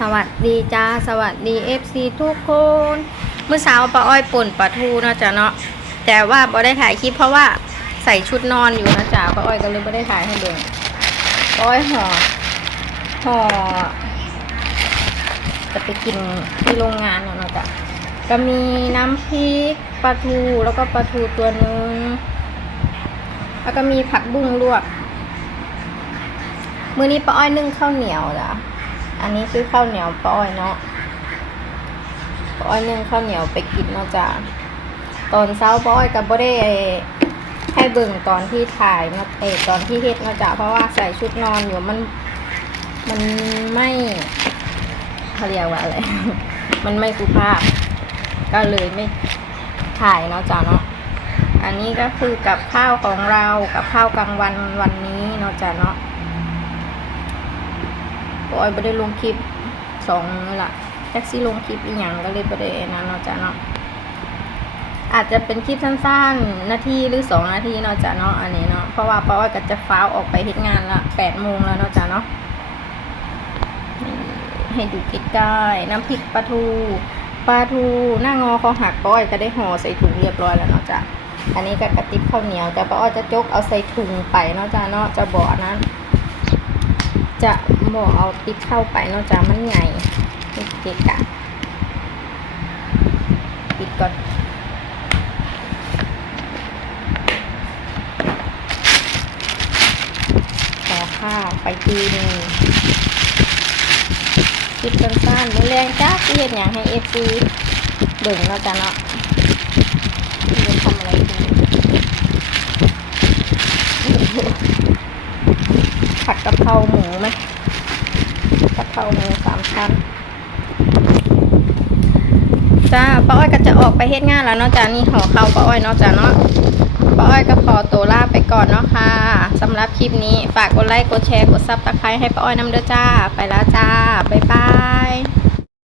สวัสดีจ้าสวัสดี FC ทุกคนเมื่อเช้าป้าอ้อยป่นปลาทูเนาะจ้ะเนาะแต่ว่าบ่ได้ถ่ายคลิปเพราะว่าใส่ชุดนอนอยู่นะจ๊ะป้าอ้อยก็เลยไม่ได้ถ่ายให้เบิ่งป้าอ้อยห่อห่อจะไปกินที่โรงงานเนาะจ้ะก็มีน้ำพริกปลาทูแล้วก็ปลาทูตัวนึงแล้วก็มีผักบุ้งลวกมื้อนี้ป้าอ้อยนึ่งข้าวเหนียวจ้ะ อันนี้คือข้าวเหนียวป้อยเนาะป้อยนึ่งข้าวเหนียวไปกินเนาะจ้ะตอนเช้าป้อยกับบ่ได้ให้เบิ่งตอนที่ถ่ายเนาะเอตอนที่เฮ็ดเนาะจ้ะเพราะว่าใส่ชุดนอนอยู่มันมันไม่เขาเรียกว่าอะไร มันไม่สุภาพ ก็เลยไม่ถ่ายเนาะจ้ะเนาะ อันนี้ก็คือกับข้าวของเรา กับข้าวกลางวันวันนี้เนาะจ้ะเนาะ ปอยไม่ได้ลงคลิปสองมื้อละแท็กซี่ลงคลิปอีกอย่างก็เลยไม่ได้นะเนาะจ้ะเนาะอาจจะเป็นคลิปสั้นๆ นาทีหรือสองนาทีเนาะจ้ะเนาะอันนี้เนาะเพราะว่าปอยก็จะฟ้าวออกไปเฮ็ดงานละแปดโมงแล้วเนาะจ้ะเนาะให้ดูใกล้ๆน้ำพริกปลาทูปลาทูหน้างอคอหักปอยก็ได้ห่อใส่ถุงเรียบร้อยแล้วเนาะจ้ะอันนี้ก็กระติบข้าวเหนียวแต่ปอยจะจกเอาใส่ถุงไปเนาะจ้ะเนาะจะบ่อนั้น จะบอกเอาติ๊กเข้าไปนอกจากมันใหญ่นี่เกะกะปิดก่อนขอข้าวไปทีนึงคิดสั้นๆมือแรงจ้าที่เห็นอย่างให้เอฟซีเบิ่งนาะจ้ะเนาะที่จะทำอะไรดี ผัดกะเพราหมูไหมกะเพราหมูสามชั้นจ้าป้าอ้อยก็จะออกไปเฮ็ดงานแล้วเนาะจ้านี่ห่อข้าวป้าอ้อยเนาะจ้าเนาะป้าอ้อยก็ขอตัวลาไปก่อนเนาะค่ะสำหรับคลิปนี้ฝากกดไลค์กดแชร์กดซับสไครต์ให้ป้าอ้อยน้ำเด้อจ้า ไปแล้วจ้า บ๊ายบาย